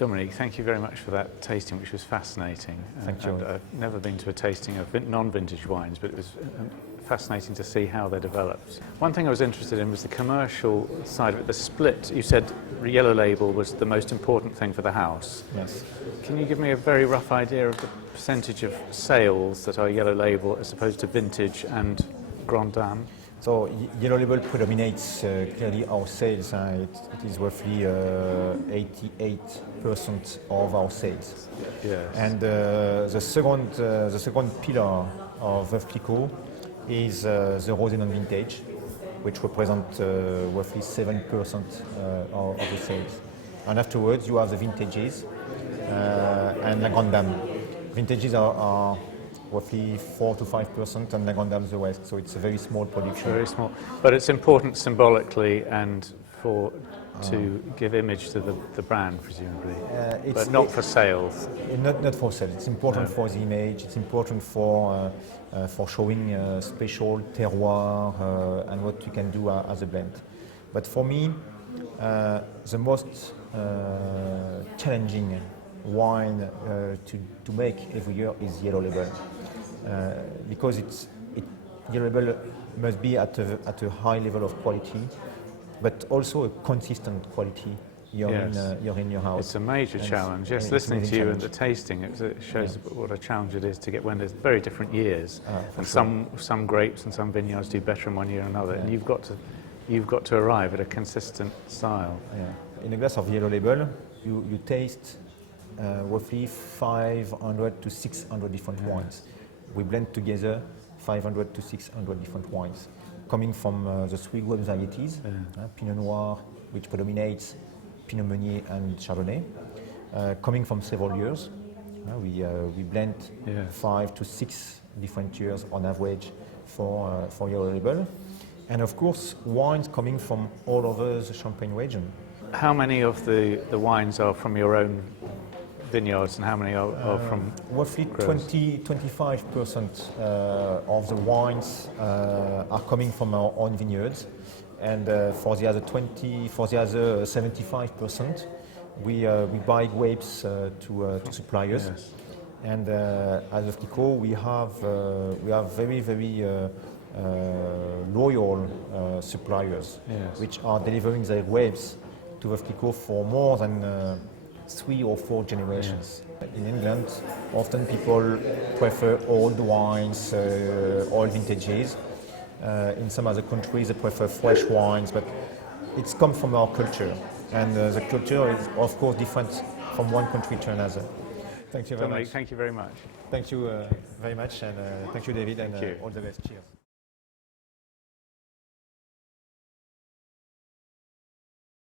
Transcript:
Dominique, thank you very much for that tasting, which was fascinating. Thank you. And I've never been to a tasting of non-vintage wines, but it was fascinating to see how they're developed. One thing I was interested in was the commercial side of it, the split. You said yellow label was the most important thing for the house. Yes. Can you give me a very rough idea of the percentage of sales that are yellow label as opposed to vintage and Grand Dame? So yellow label predominates clearly our sales. It is roughly 88% of our sales. Yes. And the second pillar of Veuve Clicquot is the rosé non-vintage, which represents roughly 7% of the sales. And afterwards, you have the vintages and La Grande Dame. Vintages are roughly 4 to 5%, and La Grande Dame the rest. So it's a very small production. Very small, but it's important symbolically and to give image to the brand, presumably, but not for sales. Not for sales. It's important for the image. It's important for showing special terroir and what you can do as a blend. But for me, the most challenging wine to make every year is yellow label, because yellow label must be at a high level of quality, but also a consistent quality you're in your house. It's a major challenge. Yes, listening to you and the tasting, it shows what a challenge it is to get when there's very different years, and some grapes and some vineyards do better in one year than another, and you've got to arrive at a consistent style. Yeah. In a glass of yellow label, you taste roughly 500 to 600 different wines. We blend together 500 to 600 different wines, coming from the three grape varieties, Pinot Noir, which predominates, Pinot Meunier and Chardonnay, coming from several years. We blend 5 to 6 different years on average for yellow label. And of course, wines coming from all over the Champagne region. How many of the wines are from your own vineyards and how many are from roughly 20-25% of the wines are coming from our own vineyards, and for the other 75%, we buy grapes to suppliers. Yes. And as of Clicquot, we have very loyal suppliers, which are delivering their grapes to Veuve Clicquot for more than 3 or 4 generations. In England, often people prefer old wines, old vintages. In some other countries, they prefer fresh wines, but it's come from our culture, and the culture is, of course, different from one country to another. Thank you very much. Thank you very much. Thank you very much, and thank you, David, and all the best. Cheers.